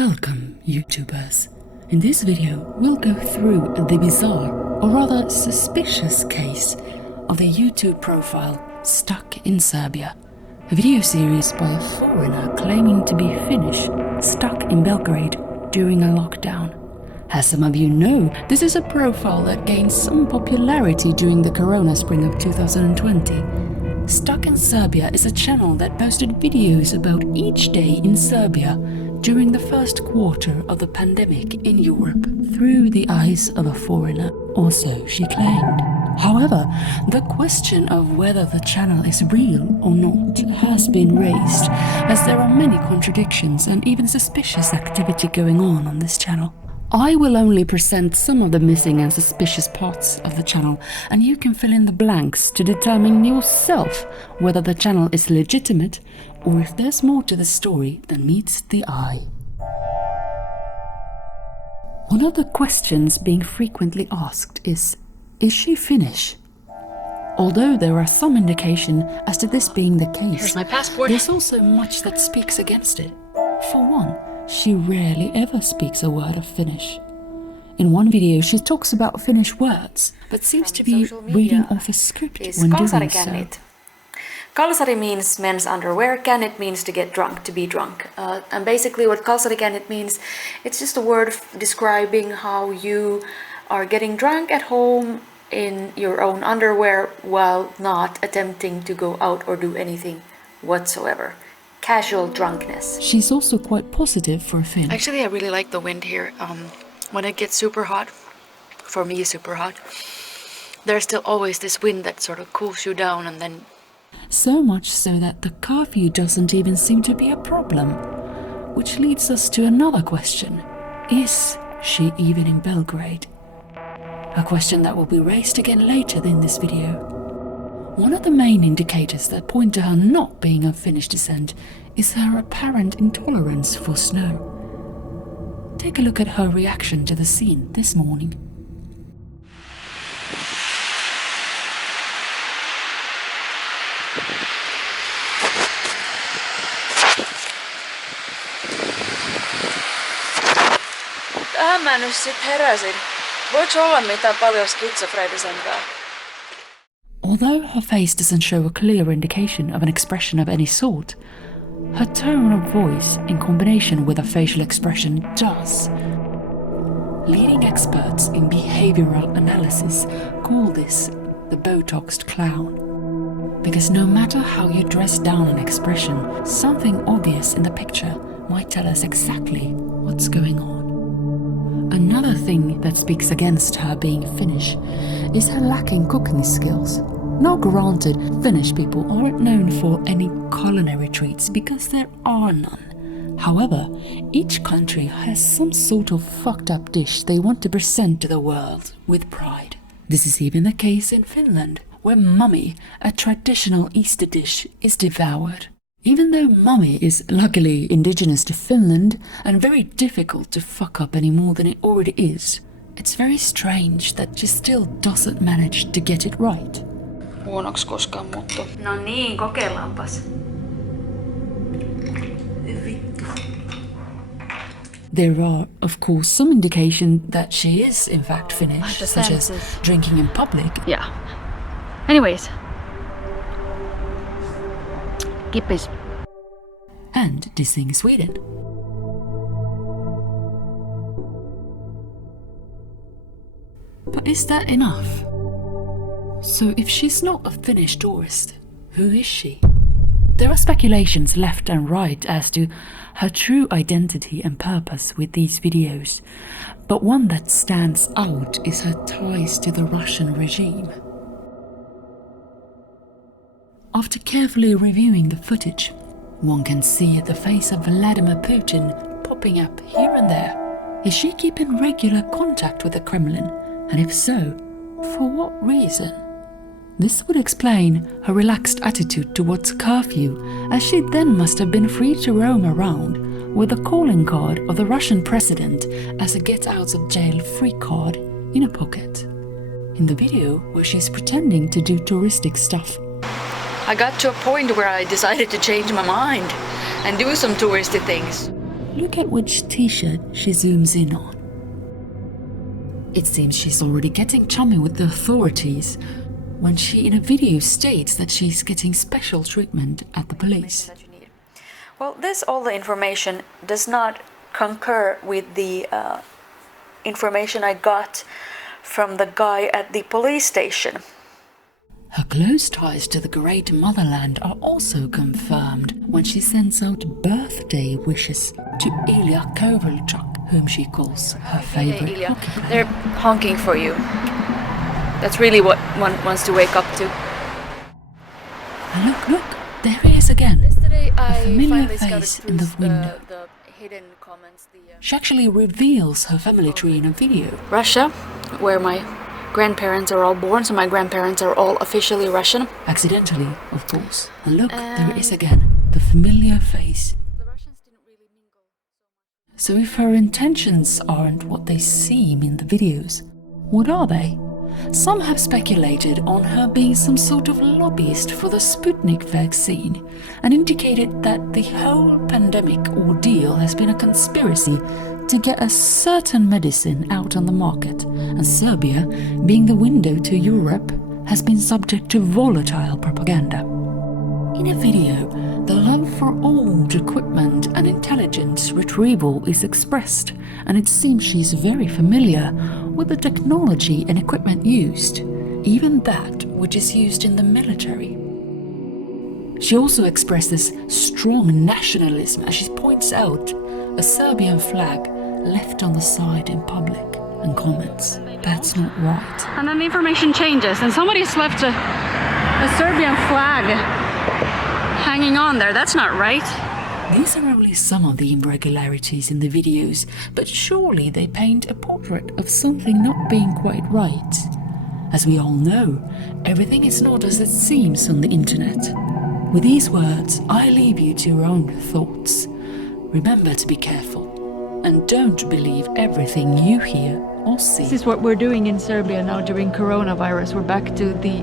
Welcome, YouTubers. In this video, we'll go through the bizarre, or rather suspicious case of the YouTube profile Stuck in Serbia, a video series by a foreigner claiming to be Finnish stuck in Belgrade during a lockdown. As some of you know, this is a profile that gained some popularity during the Corona spring of 2020. Stuck in Serbia is a channel that posted videos about each day in Serbia during the first quarter of the pandemic in Europe through the eyes of a foreigner, or so she claimed. However, the question of whether the channel is real or not has been raised, as there are many contradictions and even suspicious activity going on this channel. I will only present some of the missing and suspicious parts of the channel, and you can fill in the blanks to determine yourself whether the channel is legitimate or if there's more to the story than meets the eye. One of the questions being frequently asked is she Finnish? Although there are some indication as to this being the case, here's my passport. There's also much that speaks against it. For one, she rarely ever speaks a word of Finnish. In one video, she talks about Finnish words, but seems to be reading off a script when doing so. Kalsari means men's underwear, kännit means to get drunk, to be drunk. And basically what kalsarikännit means, it's just a word describing how you are getting drunk at home in your own underwear while not attempting to go out or do anything whatsoever. Casual drunkenness. She's also quite positive for a Finn. Actually, I really like the wind here. When it gets super hot, for me super hot, there's still always this wind that sort of cools you down, and then... So much so that the curfew doesn't even seem to be a problem. Which leads us to another question. Is she even in Belgrade? A question that will be raised again later in this video. One of the main indicators that point to her not being of Finnish descent is her apparent intolerance for snow. Take a look at her reaction to the scene this morning. Tähän mä nyt sit heräsin. Voiko olla mitään paljon skitsofreenisempää? Although her face doesn't show a clear indication of an expression of any sort, her tone of voice in combination with her facial expression does. Leading experts in behavioral analysis call this the Botoxed clown. Because no matter how you dress down an expression, something obvious in the picture might tell us exactly what's going on. Another thing that speaks against her being Finnish is her lacking cooking skills. Now granted, Finnish people aren't known for any culinary treats because there are none. However, each country has some sort of fucked up dish they want to present to the world with pride. This is even the case in Finland, where mummy, a traditional Easter dish, is devoured. Even though mummy is luckily indigenous to Finland and very difficult to fuck up any more than it already is, it's very strange that she still doesn't manage to get it right. Huonoksi koskaan muuttu. No niin, kokeillaanpas. Vittu. There are, of course, some indication that she is in fact Finnish, such as drinking in public. Yeah. Anyways. Kippis. And dissing Sweden. But is that enough? So if she's not a Finnish tourist, who is she? There are speculations left and right as to her true identity and purpose with these videos, but one that stands out is her ties to the Russian regime. After carefully reviewing the footage, one can see the face of Vladimir Putin popping up here and there. Is she keeping regular contact with the Kremlin? And if so, for what reason? This would explain her relaxed attitude towards curfew, as she then must have been free to roam around with a calling card of the Russian president as a get-out-of-jail-free card in a pocket. In the video where she's pretending to do touristic stuff, I got to a point where I decided to change my mind and do some touristy things. Look at which t-shirt she zooms in on. It seems she's already getting chummy with the authorities when she in a video states that she's getting special treatment at the police. Well, all the information does not concur with the information I got from the guy at the police station. Her close ties to the great motherland are also confirmed when she sends out birthday wishes to Ilya Kovalchuk, whom she calls her favorite hockey player. They're honking for you. That's really what one wants to wake up to. And look, there he is again. Yesterday A I familiar finally face in the window. the hidden comments. She actually reveals her family tree in a video. Russia, where my grandparents are all born, so my grandparents are all officially Russian. Accidentally, of course. And look, there it is again, the familiar face. The Russians didn't really mingle. So if her intentions aren't what they seem in the videos, what are they? Some have speculated on her being some sort of lobbyist for the Sputnik vaccine and indicated that the whole pandemic ordeal has been a conspiracy to get a certain medicine out on the market, and Serbia, being the window to Europe, has been subject to volatile propaganda. In a video, the love for old equipment and intelligence retrieval is expressed, and it seems she's very familiar with the technology and equipment used, even that which is used in the military. She also expresses strong nationalism as she points out a Serbian flag left on the side in public and comments, "That's not right." And then the information changes and somebody's left a Serbian flag hanging on there. That's not right. These are only some of the irregularities in the videos, but surely they paint a portrait of something not being quite right. As we all know, everything is not as it seems on the internet. With these words, I leave you to your own thoughts. Remember to be careful, and don't believe everything you hear or see. This is what we're doing in Serbia now during coronavirus. We're back to the